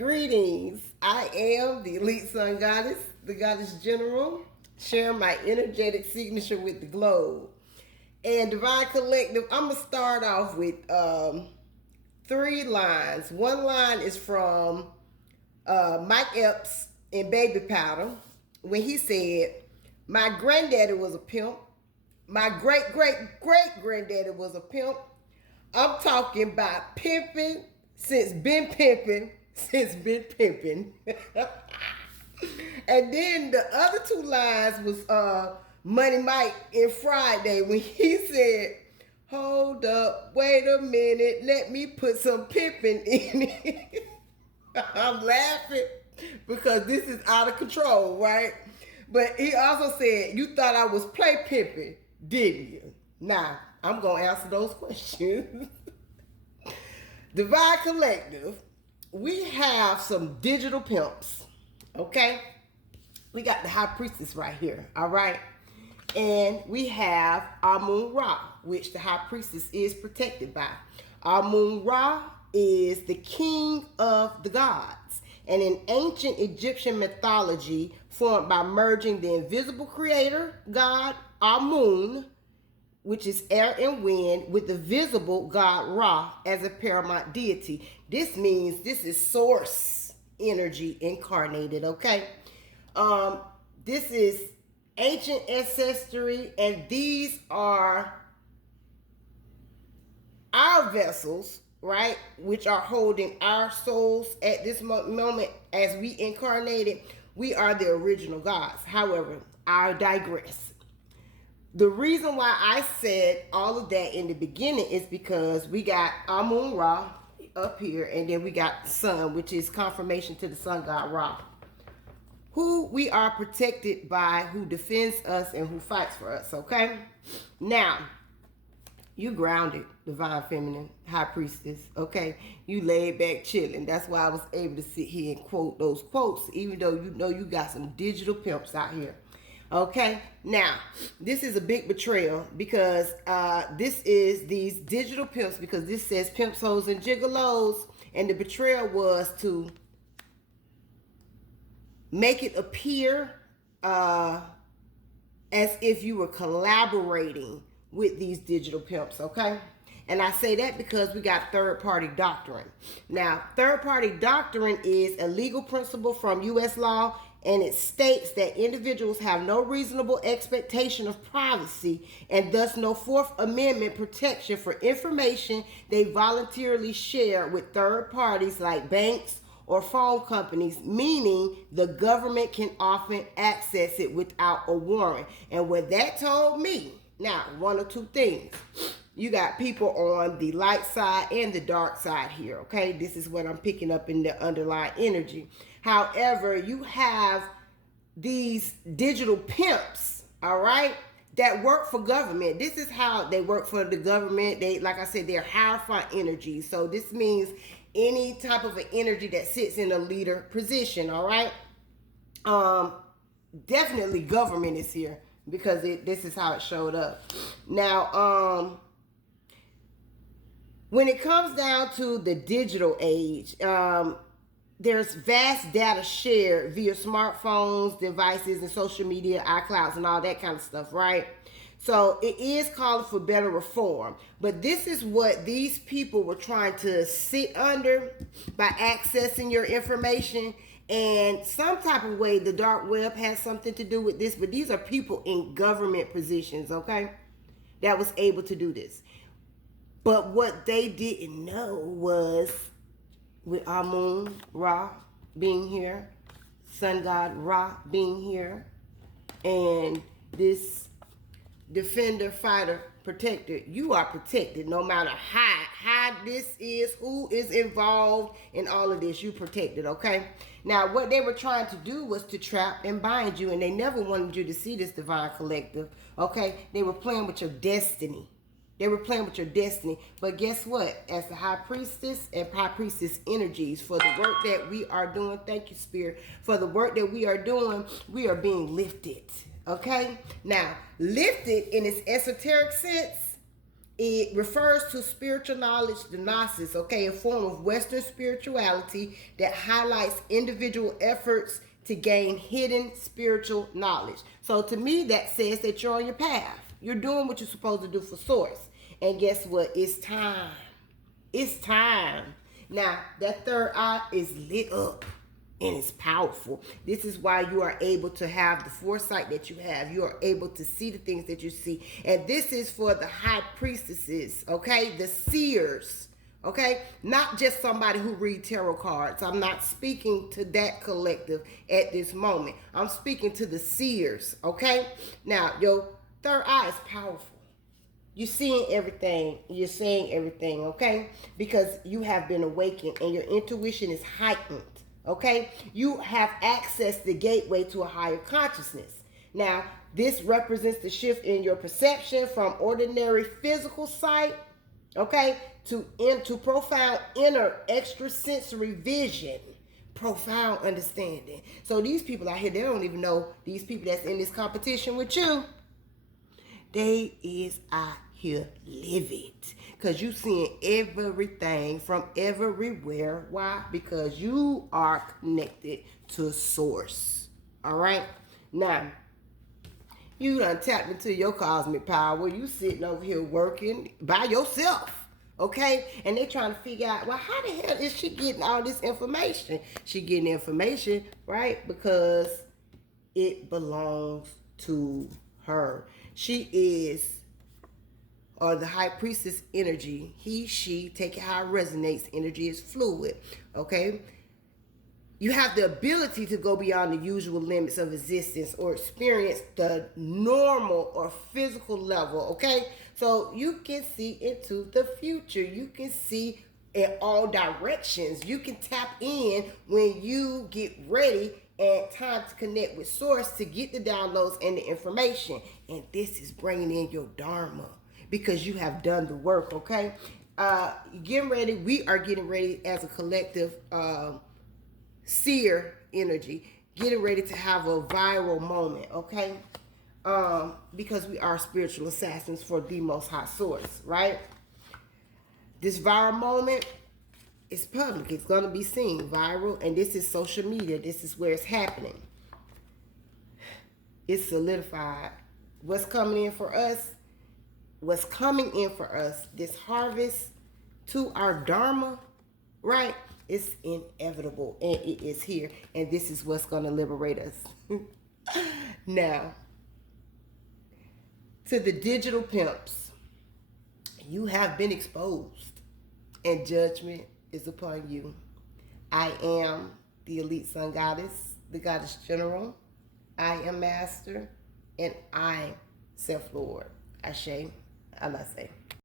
Greetings. I am the Elite Sun Goddess, the Goddess General, sharing my energetic signature with the globe. And Divine Collective, I'm going to start off with three lines. One line is from Mike Epps in Baby Powder when he said, "My granddaddy was a pimp. My great great great granddaddy was a pimp. I'm talking about pimping since been pimping since been pimping." And then the other two lines was Money Mike in Friday when he said, "Hold up, wait a minute, let me put some pimping in it." I'm laughing because this is out of control, right? But he also said, "You thought I was play pimping, didn't you?" Now, I'm going to answer those questions. Divine Collective, we have some digital pimps, okay? We got the High Priestess right here, all right? And we have Amun Ra, which the High Priestess is protected by. Amun Ra is the king of the gods, and in ancient Egyptian mythology formed by merging the invisible creator god Amun, which is air and wind, with the visible god Ra as a paramount deity. This means this is source energy incarnated, okay? This is ancient ancestry, and these are our vessels, right, which are holding our souls at this moment as we incarnated. We are the original gods. However, I digress. The reason why I said all of that in the beginning is because we got Amun Ra up here, and then we got the sun, which is confirmation to the sun god Ra, who we are protected by, who defends us and who fights for us, okay? Now, you grounded, Divine Feminine, High Priestess, okay? You laid back chilling. That's why I was able to sit here and quote those quotes, even though you know you got some digital pimps out here. Okay, now this is a big betrayal because this is these digital pimps, because this says pimps, hoes, and gigolos, and the betrayal was to make it appear as if you were collaborating with these digital pimps, okay? And I say that because we got third-party doctrine. Now, third-party doctrine is a legal principle from U.S. law, and it states that individuals have no reasonable expectation of privacy and thus no Fourth Amendment protection for information they voluntarily share with third parties like banks or phone companies, meaning the government can often access it without a warrant. And what that told me, now, one or two things. You got people on the light side and the dark side here, okay? This is what I'm picking up in the underlying energy. However, you have these digital pimps, all right, that work for government. This is how they work for the government. They, like I said, they're hierophant energy. So this means any type of an energy that sits in a leader position, all right? Definitely government is here because this is how it showed up. Now, when it comes down to the digital age, there's vast data shared via smartphones, devices, and social media, iClouds, and all that kind of stuff, right? So it is calling for better reform. But this is what these people were trying to sit under by accessing your information. And some type of way, the dark web has something to do with this. But these are people in government positions, okay, that was able to do this. But what they didn't know was, with Amun Ra being here, sun god Ra being here, and this defender, fighter, protector, you are protected no matter how this is, who is involved in all of this, you protected, okay? Now, what they were trying to do was to trap and bind you, and they never wanted you to see this, Divine Collective, okay? They were playing with your destiny. They were playing with your destiny. But guess what? As the High Priestess and High Priestess energies, for the work that we are doing, thank you, Spirit, for the work that we are doing, we are being lifted. Okay? Now, lifted in its esoteric sense It refers to spiritual knowledge, the gnosis, okay, a form of Western spirituality that highlights individual efforts to gain hidden spiritual knowledge. So to me, that says that you're on your path. You're doing what you're supposed to do for source. And guess what? It's time. It's time. Now, that third eye is lit up and it's powerful. This is why you are able to have the foresight that you have. You are able to see the things that you see. And this is for the high priestesses, okay? The seers, okay? Not just somebody who read tarot cards. I'm not speaking to that collective at this moment. I'm speaking to the seers, okay? Now, your third eye is powerful. You're seeing everything. You're saying everything, okay? Because you have been awakened and your intuition is heightened, okay? You have access the gateway to a higher consciousness. Now, this represents the shift in your perception from ordinary physical sight, okay, to into profound inner extrasensory vision, profound understanding. So these people out here, they don't even know these people that's in this competition with you. They is out here living. Because you seeing everything from everywhere. Why? Because you are connected to source. All right? Now, you done tapped into your cosmic power. You sitting over here working by yourself. Okay? And they trying to figure out, well, how the hell is she getting all this information? She getting information, right? Because it belongs to her. She is, or the high priestess energy. He, she, take it how it resonates. Energy is fluid. Okay? You have the ability to go beyond the usual limits of existence or experience the normal or physical level. Okay? So you can see into the future. You can see in all directions. You can tap in when you get ready and time to connect with source to get the downloads and the information. And this is bringing in your dharma because you have done the work, okay? Getting ready. We are getting ready as a collective seer energy, getting ready to have a viral moment, okay? Because we are spiritual assassins for the most high source, right? This viral moment, it's public. It's going to be seen viral. And this is social media. This is where it's happening. It's solidified. What's coming in for us? What's coming in for us? This harvest to our dharma, right? It's inevitable. And it is here. And this is what's going to liberate us. Now, to the digital pimps, you have been exposed. And judgment is upon you. I am the elite sun goddess, the goddess general. I am master, and I self-lord. Ashe, Alase.